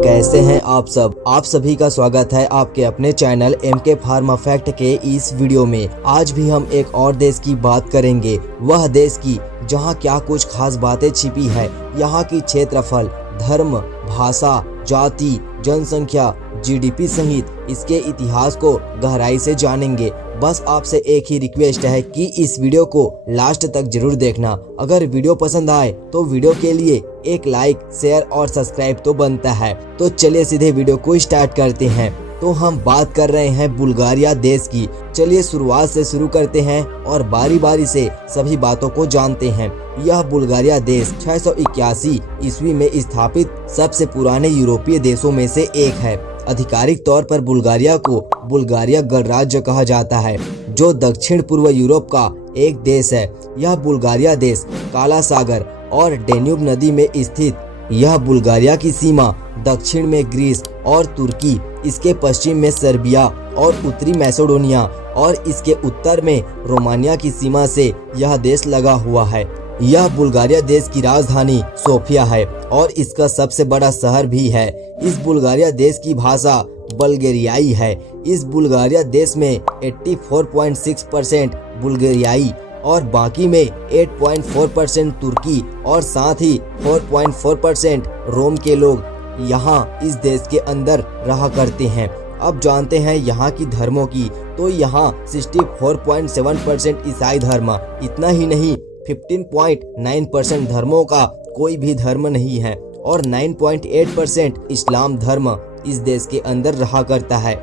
कैसे हैं आप सब। आप सभी का स्वागत है आपके अपने चैनल MK फार्मा फैक्ट के इस वीडियो में। आज भी हम एक और देश की बात करेंगे, वह देश की जहां क्या कुछ खास बातें छिपी है। यहाँ की क्षेत्रफल, धर्म, भाषा, जाति, जनसंख्या, GDP सहित इसके इतिहास को गहराई से जानेंगे। बस आपसे एक ही रिक्वेस्ट है कि इस वीडियो को लास्ट तक जरूर देखना। अगर वीडियो पसंद आए तो वीडियो के लिए एक लाइक, शेयर और सब्सक्राइब तो बनता है। तो चलिए सीधे वीडियो को स्टार्ट करते हैं। तो हम बात कर रहे हैं बुल्गारिया देश की। चलिए शुरुआत से शुरू करते हैं और बारी बारी से सभी बातों को जानते हैं। यह बुल्गारिया देश 681 ईस्वी में स्थापित सबसे पुराने यूरोपीय देशों में से एक है। आधिकारिक तौर पर बुल्गारिया को बुल्गारिया गणराज्य कहा जाता है, जो दक्षिण पूर्व यूरोप का एक देश है। यह बुल्गारिया देश काला सागर और डेन्यूब नदी में स्थित। यह बुल्गारिया की सीमा दक्षिण में ग्रीस और तुर्की, इसके पश्चिम में सर्बिया और उत्तरी मैसेडोनिया और इसके उत्तर में रोमानिया की सीमा से यह देश लगा हुआ है। यह बुल्गारिया देश की राजधानी सोफिया है और इसका सबसे बड़ा शहर भी है। इस बुल्गारिया देश की भाषा बल्गेरियाई है। इस बुल्गारिया देश में 84.6% बुल्गेरियाई और बाकी में 8.4% तुर्की और साथ ही 4.4% रोम के लोग यहाँ इस देश के अंदर रहा करते हैं। अब जानते हैं यहाँ की धर्मों की। तो यहाँ 64.7% ईसाई धर्म, इतना ही नहीं 15.9% धर्मों का कोई भी धर्म नहीं है और 9.8% इस्लाम धर्म इस देश के अंदर रहा करता है।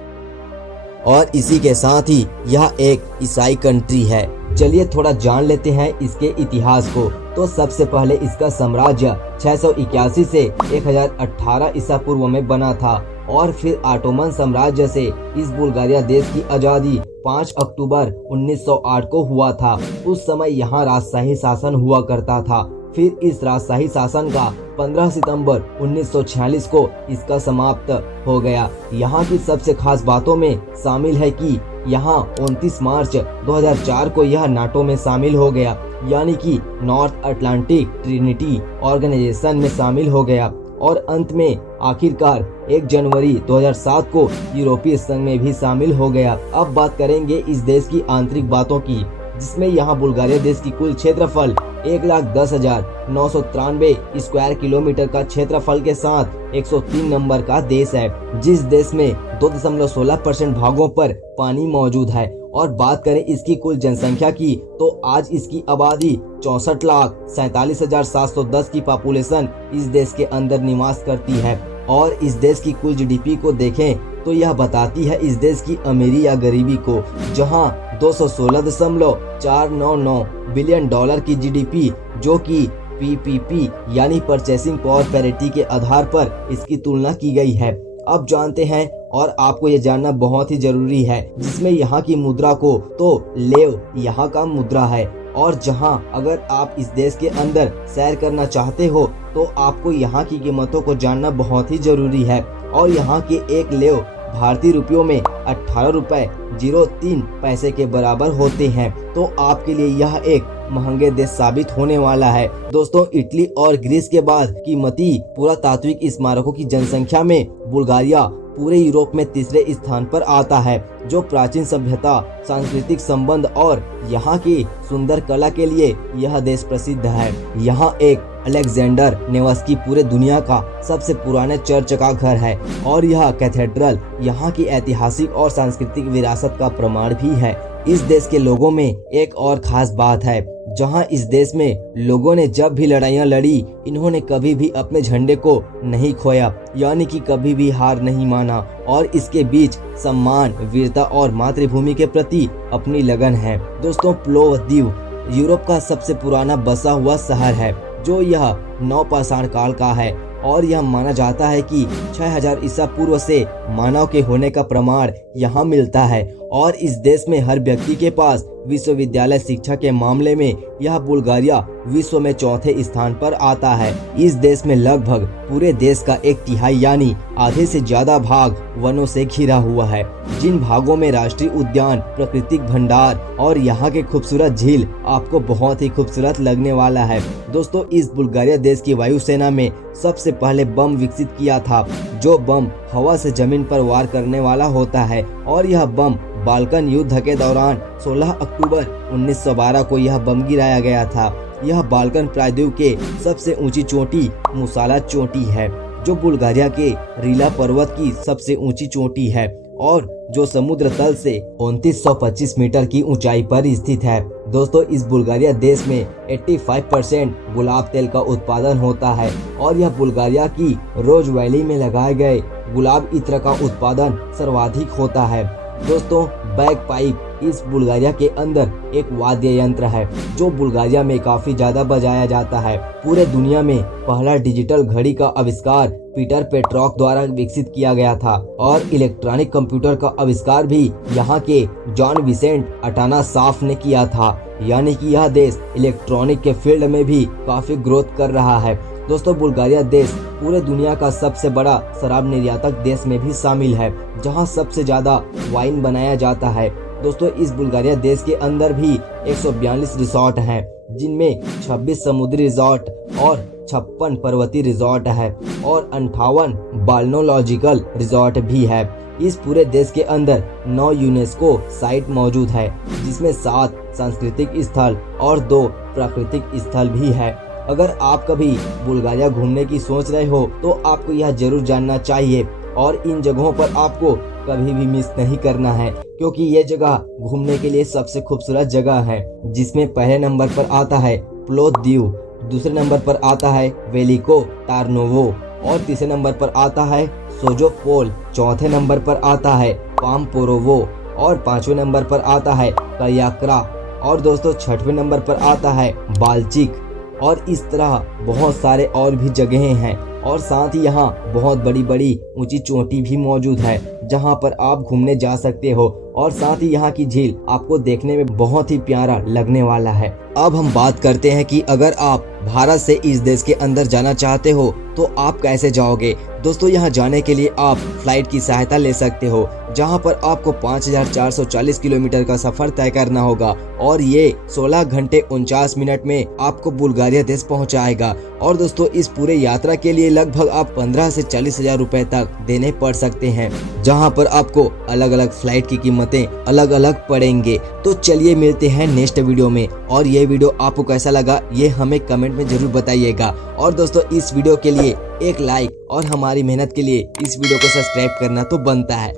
और इसी के साथ ही यह एक ईसाई कंट्री है। चलिए थोड़ा जान लेते हैं इसके इतिहास को। तो सबसे पहले इसका साम्राज्य 681 से 1018 ईसा पूर्व में बना था और फिर ऑटोमन साम्राज्य से इस बुल्गारिया देश की आजादी 5 अक्टूबर 1908 को हुआ था। उस समय यहाँ राजशाही शासन हुआ करता था। फिर इस राजशाही शासन का 15 सितंबर 1946 को इसका समाप्त हो गया। यहाँ की सबसे खास बातों में शामिल है कि यहाँ 29 मार्च 2004 को यह नाटो में शामिल हो गया, यानी कि नॉर्थ अटलांटिक ट्रिनिटी ऑर्गेनाइजेशन में शामिल हो गया और अंत में आखिरकार 1 जनवरी 2007 को यूरोपीय संघ में भी शामिल हो गया। अब बात करेंगे इस देश की आंतरिक बातों की, जिसमें यहाँ बुल्गारिया देश की कुल क्षेत्रफल 1,10,993 स्क्वायर किलोमीटर का क्षेत्रफल के साथ 103 नंबर का देश है, जिस देश में 2.16% भागों पर पानी मौजूद है। और बात करें इसकी कुल जनसंख्या की, तो आज इसकी आबादी 64,47,710 की पॉपुलेशन इस देश के अंदर निवास करती है। और इस देश की कुल GDP को देखें तो यह बताती है इस देश की अमीरी या गरीबी को, जहां 216.499 बिलियन डॉलर की GDP, जो कि PPP यानी परचेसिंग पावर पैरिटी के आधार पर इसकी तुलना की गई है। अब जानते हैं और आपको ये जानना बहुत ही जरूरी है, जिसमें यहाँ की मुद्रा को, तो लेव यहाँ का मुद्रा है। और जहां अगर आप इस देश के अंदर सैर करना चाहते हो तो आपको यहाँ की कीमतों को जानना बहुत ही जरूरी है। और यहाँ के एक लेव भारतीय रुपयों में 18 रुपए 03 पैसे के बराबर होते हैं। तो आपके लिए यह एक महंगे देश साबित होने वाला है। दोस्तों, इटली और ग्रीस के बाद कीमती पुरातात्विक स्मारकों की जनसंख्या में बुल्गारिया पूरे यूरोप में तीसरे स्थान पर आता है, जो प्राचीन सभ्यता, सांस्कृतिक संबंध और यहाँ की सुंदर कला के लिए यह देश प्रसिद्ध है। यहाँ एक अलेक्जेंडर नेवस्की पूरे दुनिया का सबसे पुराने चर्च का घर है और यह कैथेड्रल यहाँ की ऐतिहासिक और सांस्कृतिक विरासत का प्रमाण भी है। इस देश के लोगों में एक और खास बात है, जहां इस देश में लोगों ने जब भी लड़ाइयां लड़ी, इन्होंने कभी भी अपने झंडे को नहीं खोया, यानी कि कभी भी हार नहीं माना। और इसके बीच सम्मान, वीरता और मातृभूमि के प्रति अपनी लगन है। दोस्तों, प्लोवदीव यूरोप का सबसे पुराना बसा हुआ शहर है, जो यह नवपाषाण काल का है और यह माना जाता है कि 6000 ईसा पूर्व से मानव के होने का प्रमाण यहाँ मिलता है। और इस देश में हर व्यक्ति के पास विश्वविद्यालय शिक्षा के मामले में यह बुल्गारिया विश्व में चौथे स्थान पर आता है। इस देश में लगभग पूरे देश का 1/3 यानी आधे से ज्यादा भाग वनों से घिरा हुआ है, जिन भागों में राष्ट्रीय उद्यान, प्राकृतिक भंडार और यहाँ के खूबसूरत झील आपको बहुत ही खूबसूरत लगने वाला है। दोस्तों इस बुल्गारिया देश की वायुसेना में सबसे पहले बम विकसित किया था, जो बम हवा से जमीन पर वार करने वाला होता है। और यह बम बाल्कन युद्ध के दौरान 16 अक्टूबर 1912 को यह बम गिराया गया था। यह बाल्कन प्रायद्वीप के सबसे ऊंची चोटी मुसाला चोटी है, जो बुल्गारिया के रीला पर्वत की सबसे ऊंची चोटी है और जो समुद्र तल से 2925 मीटर की ऊंचाई पर स्थित है। दोस्तों इस बुल्गारिया देश में 85% गुलाब तेल का उत्पादन होता है और यह बुल्गारिया की रोज वैली में लगाए गए गुलाब इत्र का उत्पादन सर्वाधिक होता है। दोस्तों बैग पाइप इस बुल्गारिया के अंदर एक वाद्य यंत्र है जो बुल्गारिया में काफी ज्यादा बजाया जाता है। पूरे दुनिया में पहला डिजिटल घड़ी का आविष्कार पीटर पेट्रॉक द्वारा विकसित किया गया था और इलेक्ट्रॉनिक कंप्यूटर का आविष्कार भी यहाँ के जॉन विसेंट अटानासाफ ने किया था। यानी कि यह देश इलेक्ट्रॉनिक के फील्ड में भी काफी ग्रोथ कर रहा है। दोस्तों बुल्गारिया देश पूरे दुनिया का सबसे बड़ा शराब निर्यातक देश में भी शामिल है, जहां सबसे ज्यादा वाइन बनाया जाता है। दोस्तों इस बुल्गारिया देश के अंदर भी 142 रिसोर्ट हैं, जिनमें 26 समुद्री रिसोर्ट और 56 पर्वतीय रिसोर्ट है और 58 बाल्नोलॉजिकल रिसोर्ट भी है। इस पूरे देश के अंदर 9 यूनेस्को साइट मौजूद है, जिसमें 7 सांस्कृतिक स्थल और 2 प्राकृतिक स्थल भी है। अगर आप कभी बुल्गारिया घूमने की सोच रहे हो तो आपको यह जरूर जानना चाहिए और इन जगहों पर आपको कभी भी मिस नहीं करना है, क्योंकि ये जगह घूमने के लिए सबसे खूबसूरत जगह है। जिसमें पहले नंबर पर आता है प्लोदिव, दूसरे नंबर पर आता है वेलिको टार्नोवो और तीसरे नंबर पर आता है सोजोपोल, चौथे नंबर पर आता है पाम्पोरोवो और पांचवें नंबर पर आता है कयाक्रा और दोस्तों छठवें नंबर पर आता है बाल्चिक। और इस तरह बहुत सारे और भी जगहें हैं और साथ ही यहाँ बहुत बड़ी बड़ी ऊंची चोटी भी मौजूद है, जहाँ पर आप घूमने जा सकते हो और साथ ही यहाँ की झील आपको देखने में बहुत ही प्यारा लगने वाला है। अब हम बात करते हैं कि अगर आप भारत से इस देश के अंदर जाना चाहते हो तो आप कैसे जाओगे। दोस्तों यहाँ जाने के लिए आप फ्लाइट की सहायता ले सकते हो, जहाँ पर आपको 5440 किलोमीटर का सफर तय करना होगा और ये 16 घंटे 49 मिनट में आपको बुल्गारिया देश पहुँचाएगा। और दोस्तों इस पूरे यात्रा के लिए लगभग आप 15 से 40 हजार रुपए तक देने पड़ सकते हैं, जहाँ पर आपको अलग अलग फ्लाइट की कीमतें अलग अलग पड़ेंगे। तो चलिए मिलते हैं नेक्स्ट वीडियो में, और ये वीडियो आपको कैसा लगा ये हमें कमेंट में जरूर बताइएगा। और दोस्तों इस वीडियो के लिए एक लाइक और हमारी मेहनत के लिए इस वीडियो को सब्सक्राइब करना तो बनता है।